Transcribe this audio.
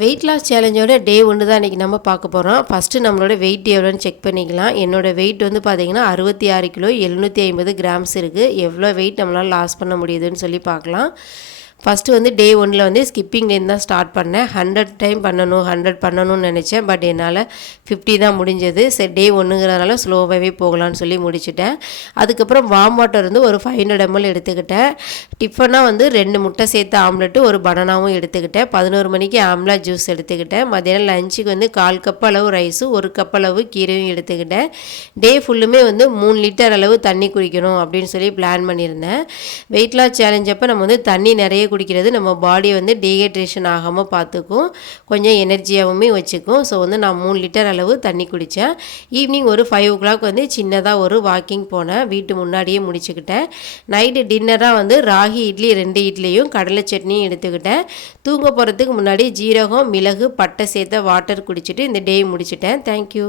Weight loss சேலஞ்சோட டே 1 தான் இன்றைக்கி நம்ம பார்க்க போகிறோம். ஃபஸ்ட்டு நம்மளோட வெயிட் எவ்வளோன்னு செக் பண்ணிக்கலாம். என்னோடய வெயிட் வந்து பார்த்திங்கன்னா 66 கிலோ 750 கிராம்ஸ் இருக்குது. எவ்வளோ வெயிட் நம்மளால் லாஸ் பண்ண முடியுதுன்னு சொல்லி பார்க்கலாம். ஃபஸ்ட்டு வந்து டே 1ல் வந்து ஸ்கிப்பிங்லேருந்து தான் ஸ்டார்ட் பண்ணேன். 100 டைம் பண்ணணும் 100 பண்ணணும்னு நினச்சேன். பட் என்னால் 50 தான் முடிஞ்சது. சரி டே 1ங்கிறதுனால ஸ்லோவாகவே போகலான்னு சொல்லி முடிச்சிட்டேன். அதுக்கப்புறம் வார்ம் வாட்டர் வந்து ஒரு 500 ml எடுத்துக்கிட்டேன். டிஃபனாக வந்து 2 முட்டை சேர்த்து ஆம்லெட்டு ஒரு பனானாவும் எடுத்துக்கிட்டேன். 11 மணிக்கு ஆம்லா ஜூஸ் எடுத்துக்கிட்டேன். மத்தியானம் லஞ்சுக்கு வந்து 1/4 கப் அளவு ரைஸும் 1 கப் அளவு கீரையும் எடுத்துக்கிட்டேன். டே ஃபுல்லுமே வந்து 3 லிட்டர் அளவு தண்ணி குடிக்கணும் அப்படின்னு சொல்லி பிளான் பண்ணியிருந்தேன். வெயிட் லாஸ் சேலஞ்ச் அப்போ நம்ம வந்து தண்ணி நிறைய குடிக்கிறது நம்ம பாடியை வந்து டீஹைட்ரேஷன் ஆகாமல் பார்த்துக்கும், கொஞ்சம் எனர்ஜியாகவுமே வச்சுக்கும். ஸோ வந்து நான் 3 லிட்டர் அளவு தண்ணி குடித்தேன். ஈவினிங் ஒரு 5 o'clock வந்து சின்னதாக ஒரு வாக்கிங் போனேன். வீட்டு முன்னாடியே முடிச்சுக்கிட்டேன். நைட்டு டின்னராக வந்து ராகி இட்லி 2 இட்லியும் கடலை சட்னியும் எடுத்துக்கிட்டேன். தூங்க போகிறதுக்கு முன்னாடி ஜீரகம் மிளகு பட்டை சேர்த்த வாட்டர் குடிச்சிட்டு இந்த டே முடிச்சிட்டேன். தேங்க்யூ.